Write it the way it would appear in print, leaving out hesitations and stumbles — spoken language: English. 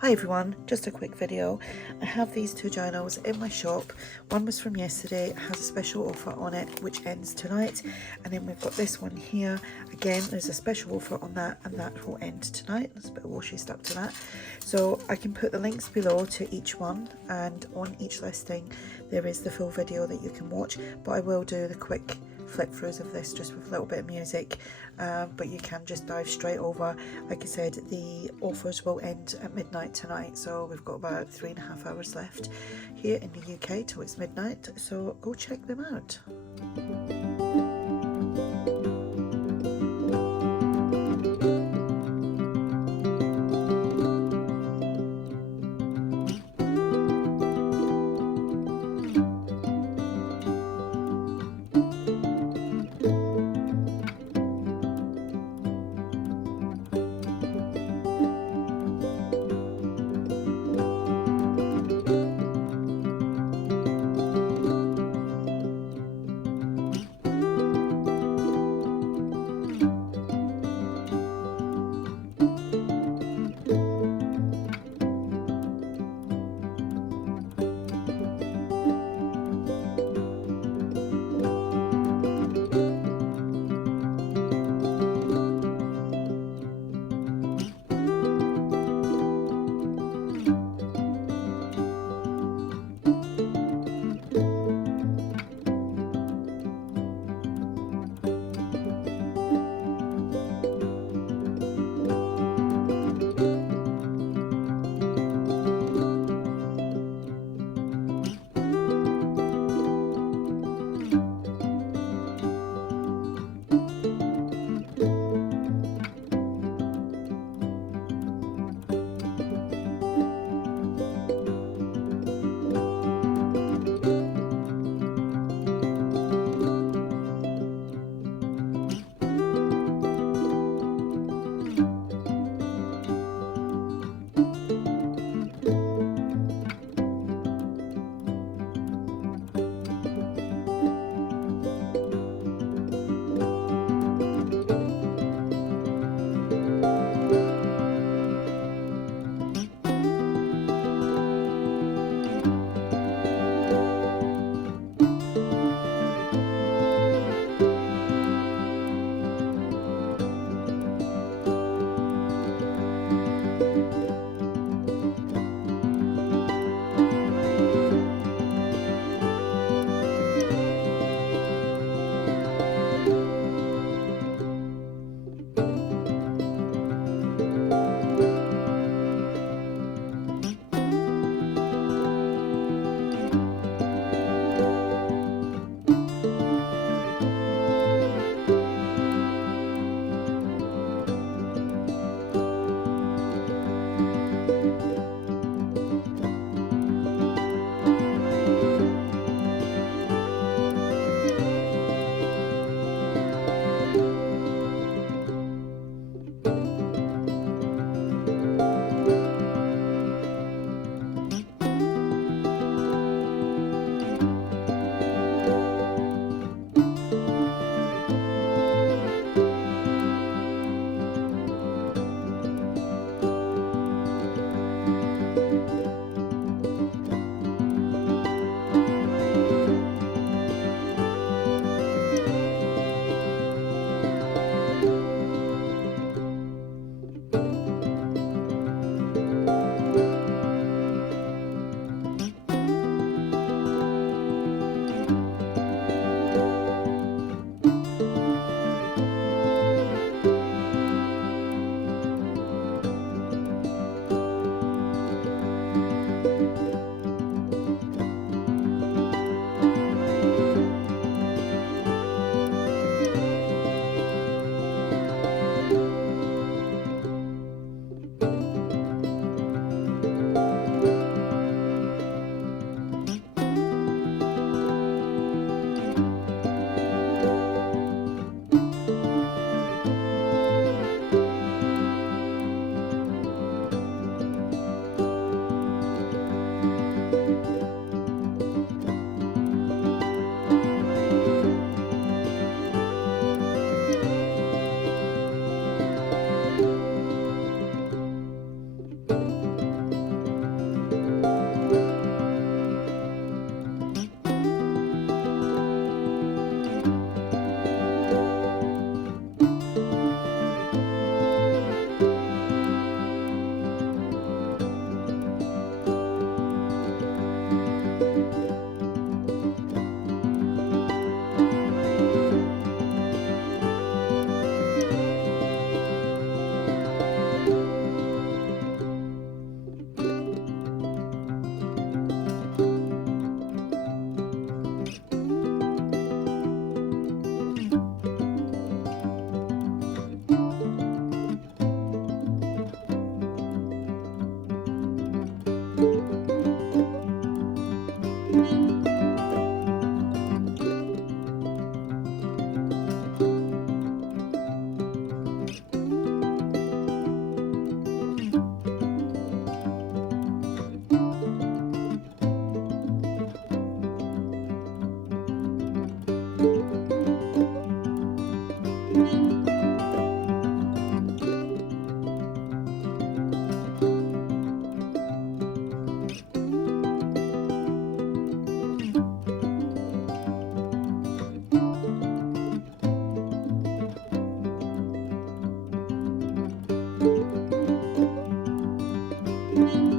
Hi everyone, just a quick video. I have these two journals in my shop. One was from yesterday, it has a special offer on it which ends tonight, and then we've got this one here. Again, there's a special offer on that and that will end tonight. There's a bit of washi stuck to that. So I can put the links below to each one, and on each listing there is the full video that you can watch, but I will do the quick flip throughs of this just with a little bit of music, but you can just dive straight over. Like I said, the offers will end at midnight tonight, so we've got about 3.5 hours left here in the UK till it's midnight, so go check them out. you.